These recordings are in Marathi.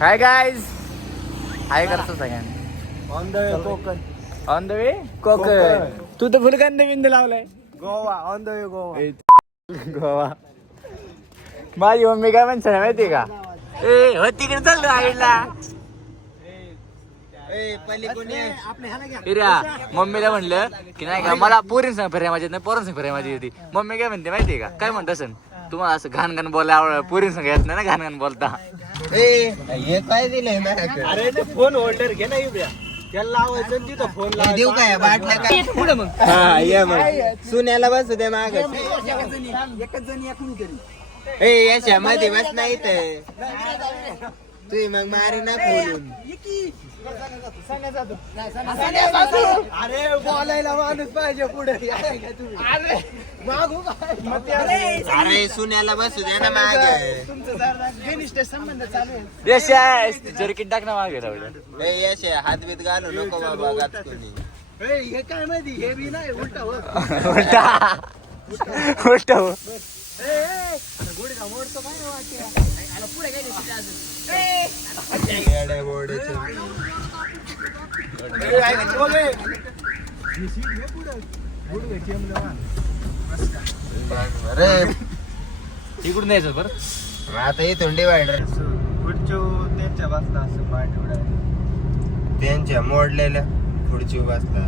हाय गाईज, हाय करतो सगळ्यांना. On the way Konkan, on the way Konkan. तू तर फुलकांद बिंद लावलाय. Goa on the way Goa. Goa. माझी मम्मी काय म्हणते माहितीये का? ए हो तिकडे चाललो आईला. मम्मीला म्हणलं की नाही का मला पोरींसंग फिराय माझी नाही, पोरांसंग फिराय माझी होती. मम्मी काय म्हणते माहितीये का? काय म्हणत असन तुम्हाला असं घाण घाण बोलायला पोरींसंग येत नाही ना, घाण घाण बोलता. हे काय दिलंय ना? अरे ते फोन होल्डर घे ना युब्या, त्याला लावायचं तिथं फोन लावायचं. देऊ काय बाटल्या काय पुढे मग? हा ये मग सुन्याला बसू दे माग. एकच जणी कोणीतरी याच्या मध्ये बस नाही तर तुम्ही मग मारे ना खोलून. अरे बोलायला माणूस पाहिजे पुढे. अरे सुन्याला बसू दे ना माग. घनिष्ठ संबंध चालू आहे. जर्किट टाक ना मागे. यश हात बीत घालू नको बाबा गात कोणी. हे काय माहिती, हे बी नाही उलटा हो. उलटा हो. गुडघा मोडतो काय ना वाटते. पुढे काय इकडून द्यायचं बरं. आता इथून डिवायडर त्यांच्या बसला असं पाठ त्यांच्या मोडलेल्या पुढची बसला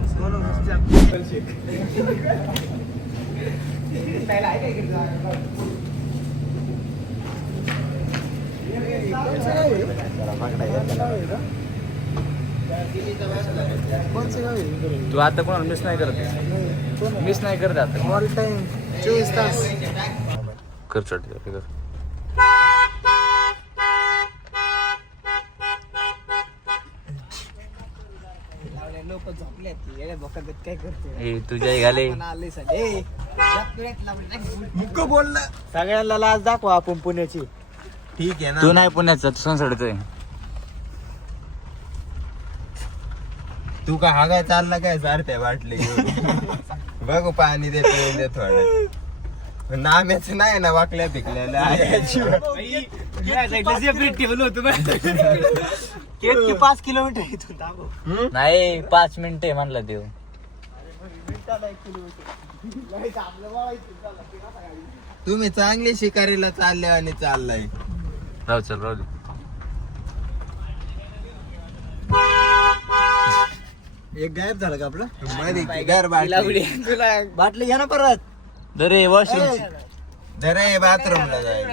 तू आता कोणाला मिस नाही करत, मिस नाही करत आता. ऑल टाइम 24 तास कर. चढ कर. लोक झोपल्यात काय करते तुझ्या घाले मुक्क बोललं. सगळ्यांना लाज दाखवा आपण पुण्याची. ठीक आहे ना. तू नाही पुण्याचा, तू संसडतोय. तू का हा काय चालला काय सारख्या बाटली बघू पाणी दे पिऊन दे थोडं. नाम्याच नाही ना वाकल्या पिकलेल्या. 5 किलोमीटर इथून नाही, 5 मिनिटं म्हणला देव. तुम्ही चांगली शिकारीला चालले आणि चाललाय. राहू चल, राहू दे. एक गायब झालं का आपलं मध्ये घर बाटली बाटली घ्या ना परत. दरे वॉशरूम, जरा बाथरूमला जायला.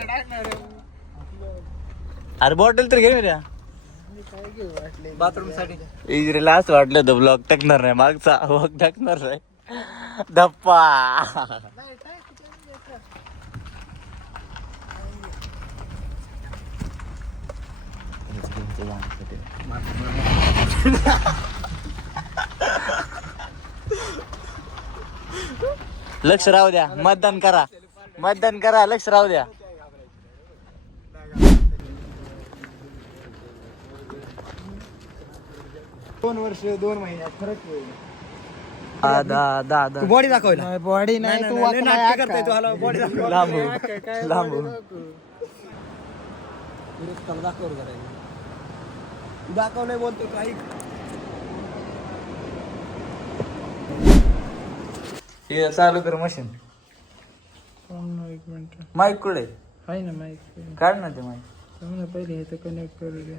अरे बॉटल तर घे मेऱ्या बाथरूम साठी. इजरेला असं वाटलं तर ब्लॉग टाकणार नाही, मागचा ब्लॉग टाकणार नाही. धप्पा. लक्ष राहू द्या, मतदान करा, मतदान करा, लक्ष राहू द्या. 2 वर्ष 2 महिन्यात फरक होईल. दादा बॉडी दाखवला. बॉडी नाही, तू नाटक करतोय. तू बॉडी दाखव. लांबू लांबू दाखव. तू दाखवलंय बोलतो काही. हे चालू कर मशीन. एक मिनिट. माईक कुठे आहे ना माईक. काढ ना ते माईक. पहिले हे तर कनेक्ट करू दे.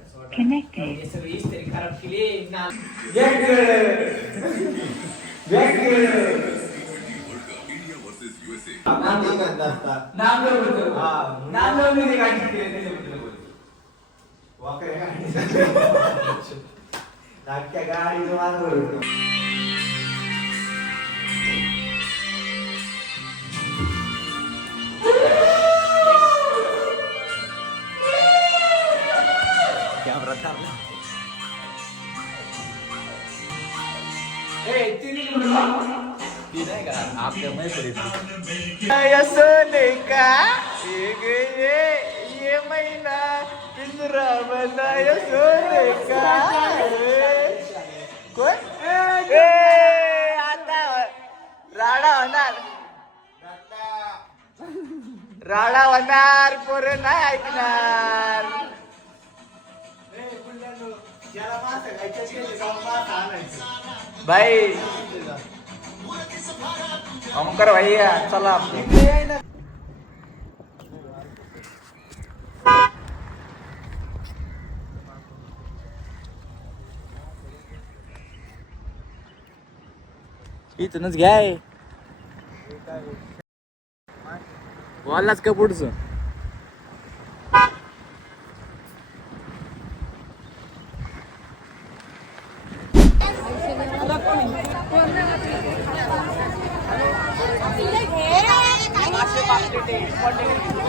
आपल्या सोने का ये महिना पिंजरा बनाय सोने का कोण आता राडा होणार पोर नाही ऐकणार. भाई ओमकार भैया चला इथूनच घ्याय वालाच का पुढचं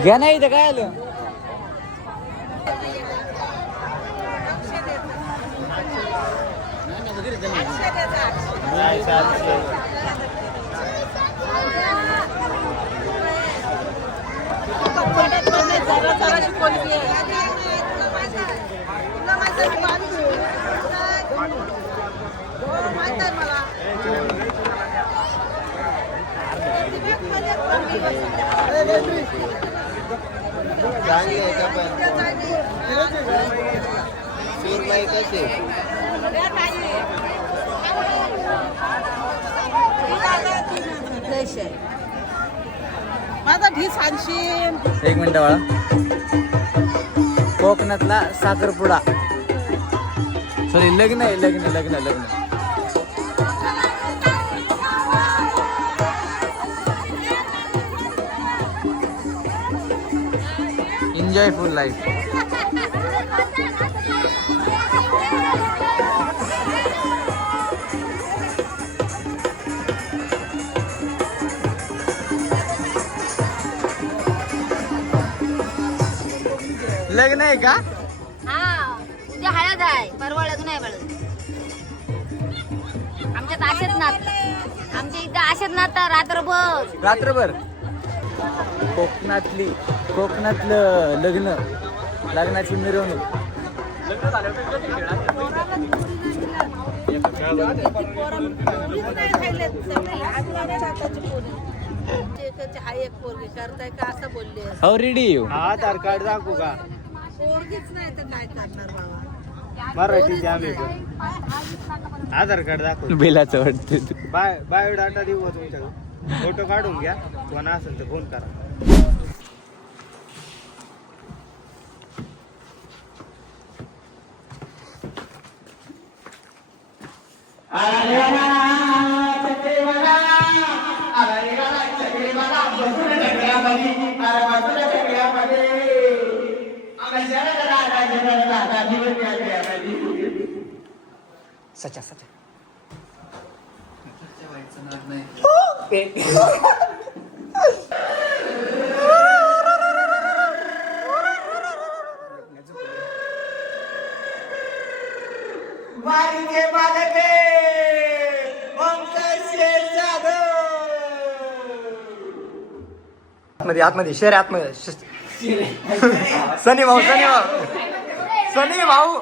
घ्या नाही इथं काय आलं. चांगली आहे का पण सुरमई कशी माझा ढीस आणशील. एक मिनिट बाळा. कोकणातला साखरपुडा सॉरी लग्न आहे लग्न लग्न लग्न एन्जॉय फुल लाईफ. लग्न आहे का? हा उद्या हळद आहे परवा लग्न आहे बाळा. आमच्यात आशेत नात आमच्या इथं आशेत नात रात्रभर रात्रभर. कोकणातलं लग्न लग्नाची मिरवणूक. हाय एक पोरगी करताय का असं बोलले. How ready you? Aadhaar card दाखवू का? पोरगीच नाही तर काय करणार बाबा. मराठीचे आम्ही पण आधार कार्ड दाखवू. बेलाचं वाटतं. बायोडाटा देऊ का तुमच्याकडे? फोटो काढून घ्या. कोण असेल तर फोन करा. सचा सचा आतमध्ये आतमध्ये शेर आतमध्ये सनी भाऊ सनी भाऊ सनी भाऊ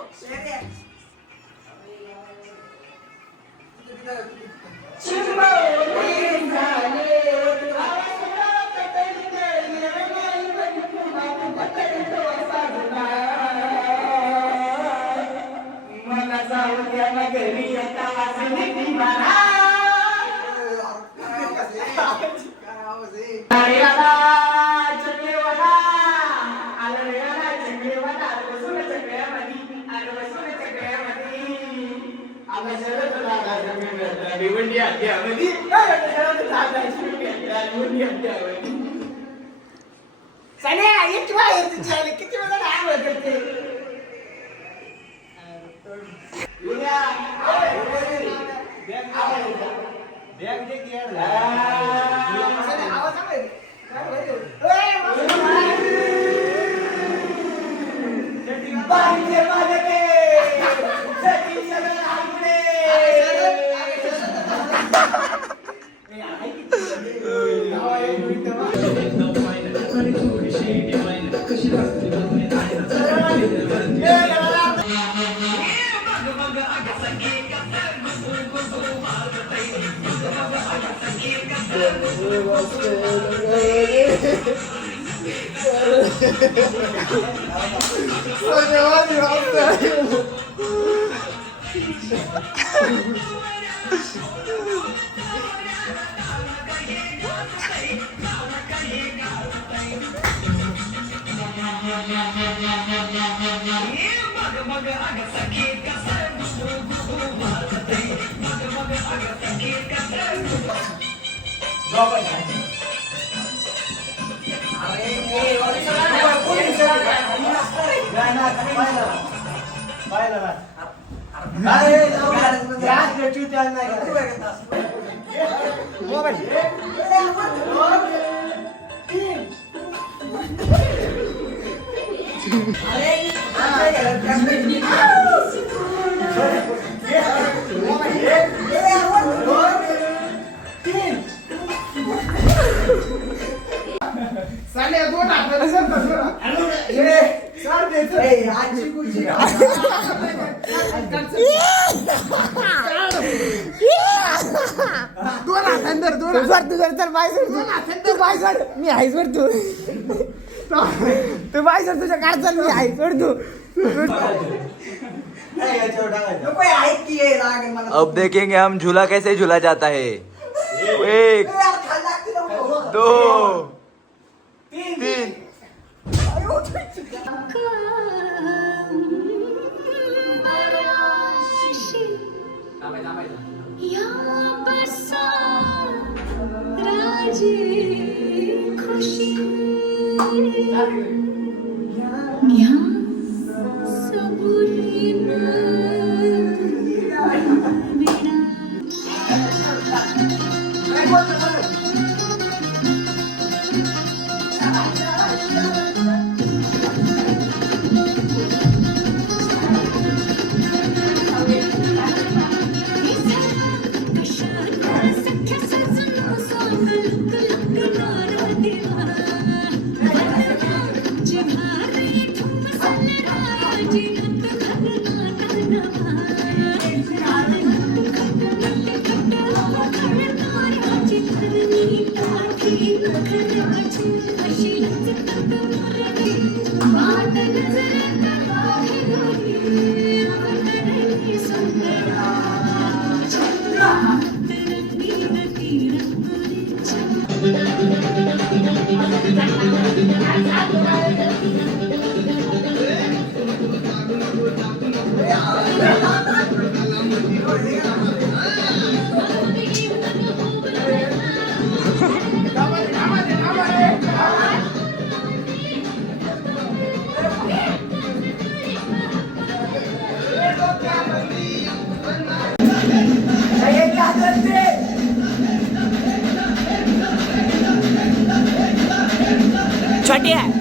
मी आहे सोड तू बाय सोड तुझ्या काढ चल मी आहे सोड तू अब देखेंगे हम झूला कैसे झूला जाता है 1 2 3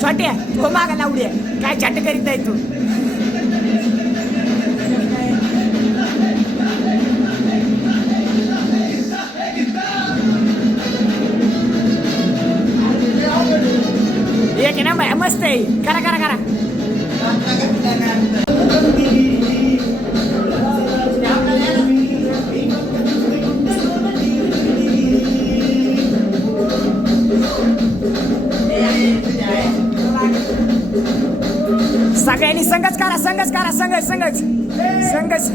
छोटे हो मागा लावडे काय छाट करीत आहे तू एक ना बाय मस्त आहे करा करा करा सगळ्यांनी संगच करा संगच करा संगच संगच संगच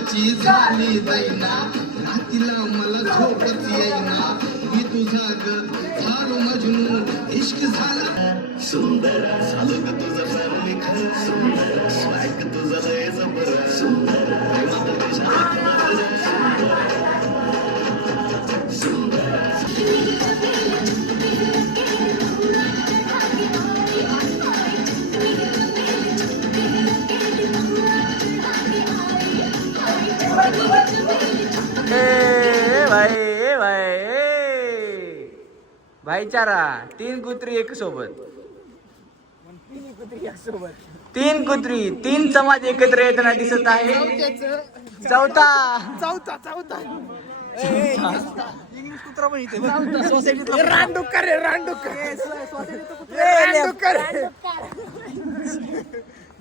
प्रेमाची झाली जाईना रातीला मला झोपच येईना मी तुझा ग झालो मजनू इश्क झाला सुंदर झालं ग तुझं सर्विक सुंदर स्वॅग तुझं लय जबर सुंदर प्रेमात तुझ्या सुंदर भाईचारा 3 कुत्री एक सोबत 3 कुत्री 3 समाज एकत्र येताना दिसत आहे चौथा इंग्लिश कुत्रा पण इथे रानडुक्कर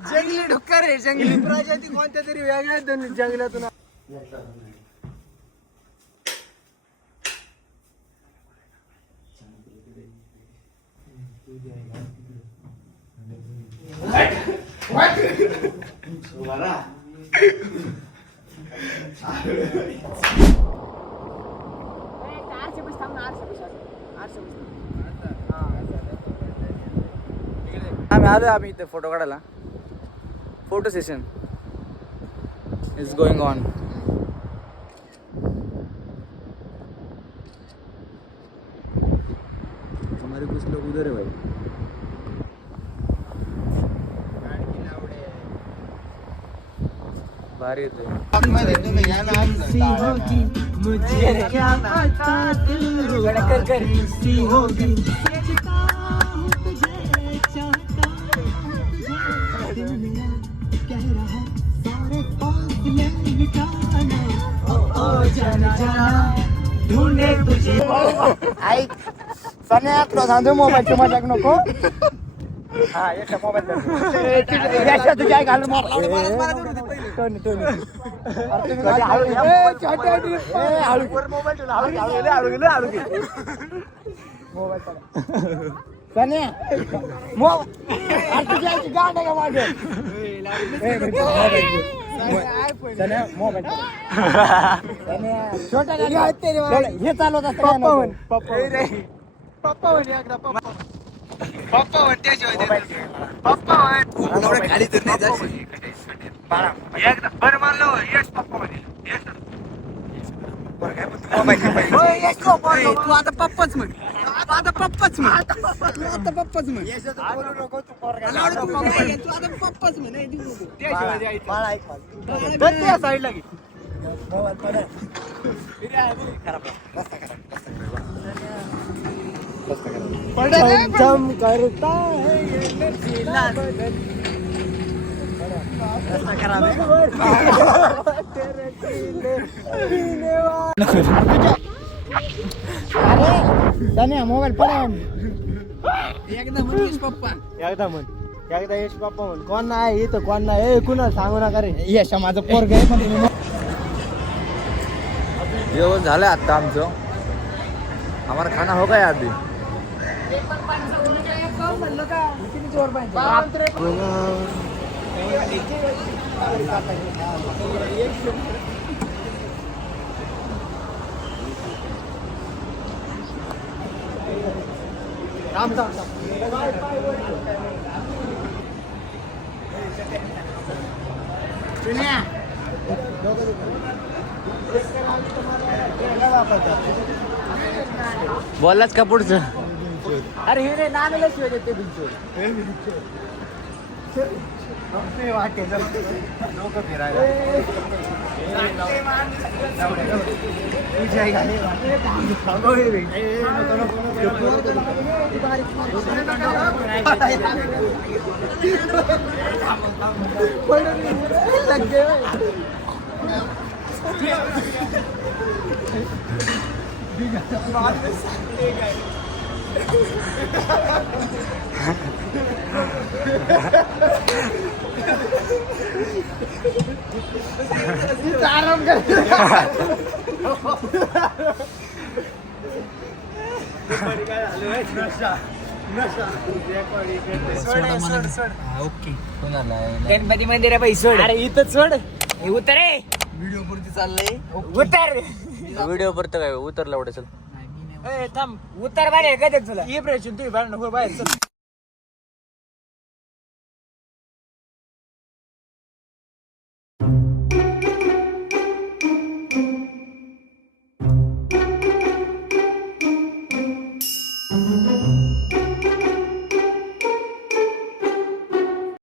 जंगली डुक्कर आहे जंगली प्रजाती कोणत्या तरी वेगळ्या जंगलातून आम्ही इथे फोटो काढायला photo session is going on हमारे कुछ लोग उधर है भाई भारी येतोय मुझे क्या पता दिल कर सी होगी ढूंढे तुझे ऐक सन्या तुला सांगतो मोबाईलची मजाक नको हा याच्या मोबाईल याच्या तुझ्या आई घालून हे चालवत पप्पा पप्पा खाली तर नाही बरं मानलो यश पप्पा तू आता पप्पाच म्हण आता पप्पाच म्हण साईडला घे जम करता है खराब है अरे धन्या मोबाईल पडा एकदा यश पप्पा एकदा यश पप्पा म्हण कोण नाही इथं कोण नाही कुणा सांगू नका रे यश माझं पोरग आहे पण जेवण झालं आता आमचं हमारा खाना हो गया अभी बोललाच का पुढचं अरे हे रे नानाला शिवाय देते वाटे लोक फिरायला आराम कर ओके गणपती मंदिर आहे बाई सोड अरे इथं सोड हे उतर व्हिडिओ पुरती चाललंय व्हिडिओ परत काय उतरला एवढं चल थांब उतर बाहेर काय देत तुला ये प्रश्न तुम्ही बाहेर नको बाहेर चल